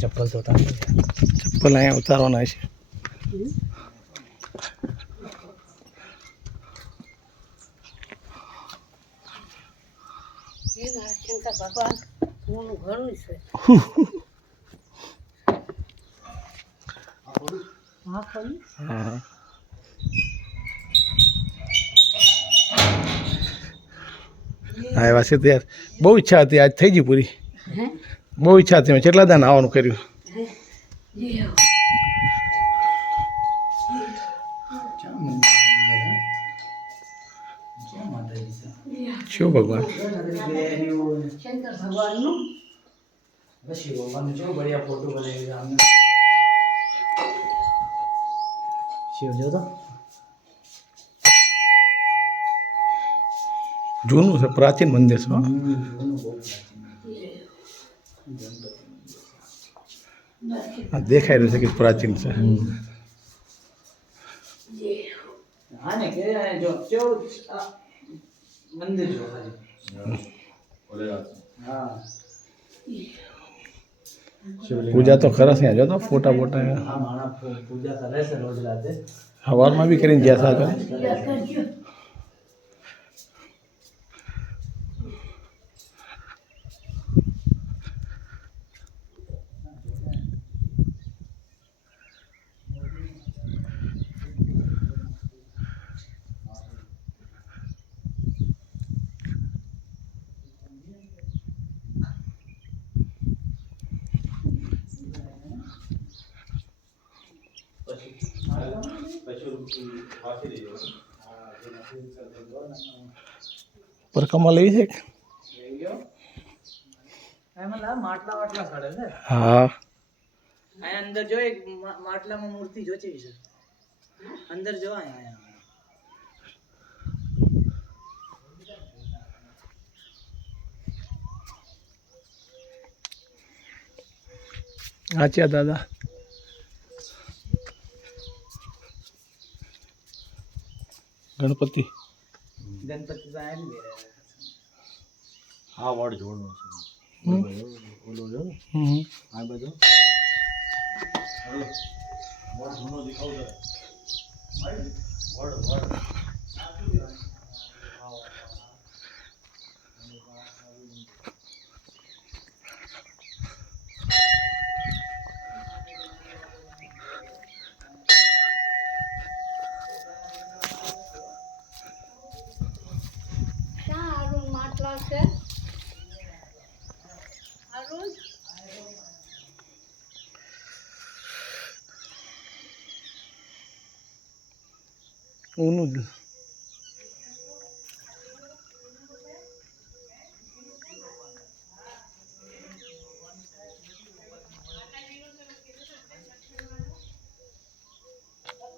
चप्पल तो चप्पल अँ उतारवाना है। ભગવાન ઘણું છે हाँ આવ્યા છે તો યાર બહુ ઈચ્છા હતી, આજ થઈ ગઈ પૂરી। બહુ ઈચ્છા હતી, મેં કેટલા દાન આવવાનું કર્યું। શું ભગવાન શંકર ભગવાનનું શિવ જો તો જૂનું છે, પ્રાચીન મંદિર છે। હા દેખાઈ રહ્યું છે કે પ્રાચીન છે। મંદિર જો હા પૂજા તો ખરા છે, જો તો ફોટા બોટા હા માણા પૂજા કરે છે રોજ રાતે। સવારમાં બી કરીને ગયા હતા। પરકમાં લેવી છે માટલા વાટલા સડે છે। હા આ અંદર જો એક માટલામાં મૂર્તિ જોચી છે, અંદર જો આયા આચ્યા દાદા ગણપતિ ગણપતિ તો આયા ને આ વડ જોડનો છે ઓલો જો આ બધો વડ જૂનો દેખાવ છે વડ માટલા છે અરુણ ઊનું જ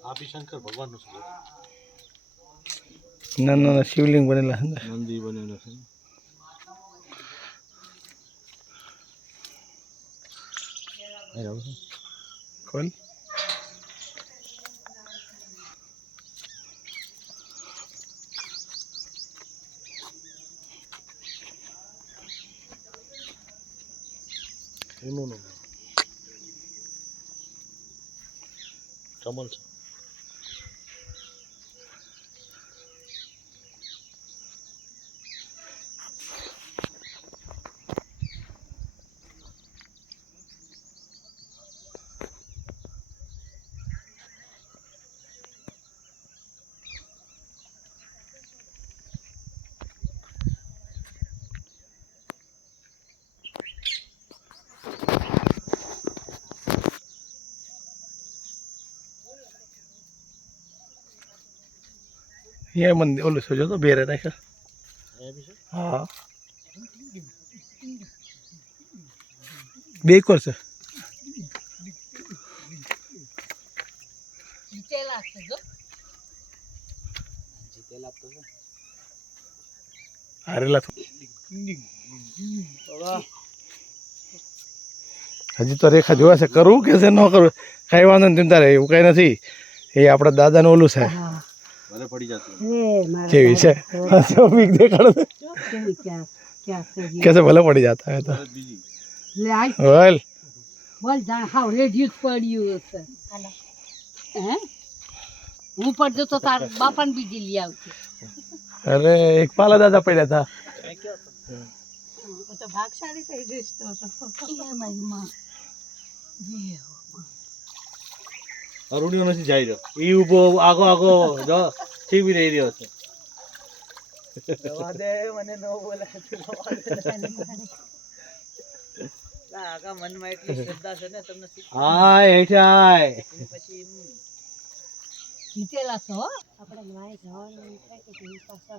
આ બી શંકર ભગવાનનું છે। નાના નાના શિવલિંગ બનેલા છે ને। નંદી બનેલો છે। ખોલ એનું કમલ છે। ये मंदिर ओले सोचो तो बेरे राखा। हाँ बेकर से જીતેલા છે જો જીતેલા તો છે हारेला हजी तो रेखा जो है करूँ कैसे न करूँ कई वांधो नहीं तारे एवं कई नहीं ये अपना दादा ने ओलू है ભલે પડી જતું એ મારા કેવી છે દેખાડો ક્યાં છે જી? कैसे भले पड़ी जाता है तो બીજી લે આય बोल બોલ જાણ હાવ રેડિયું જ પડ્યું હશે હે હું પડજો તો તાર બાપાને બીજી લઈ આવતી अरे एक पाला दादा पड़ा था તો ભાગશાળી થઈ જઈશ તો એ મારી માં અરુણિયો નથી જઈ રહ્યો એ ઊભો આગો આગો જો છીવી રહી રહ્યો છે રવા દે મને ન બોલાય તું રવા દે. લા, આખા મનમાં એટલી શ્રદ્ધા છે ને તમને શીખવું. હાય હેઠાય પછી જીતેલા છો હો આપણે વાય જવાનું થાય કે ઈ પાછા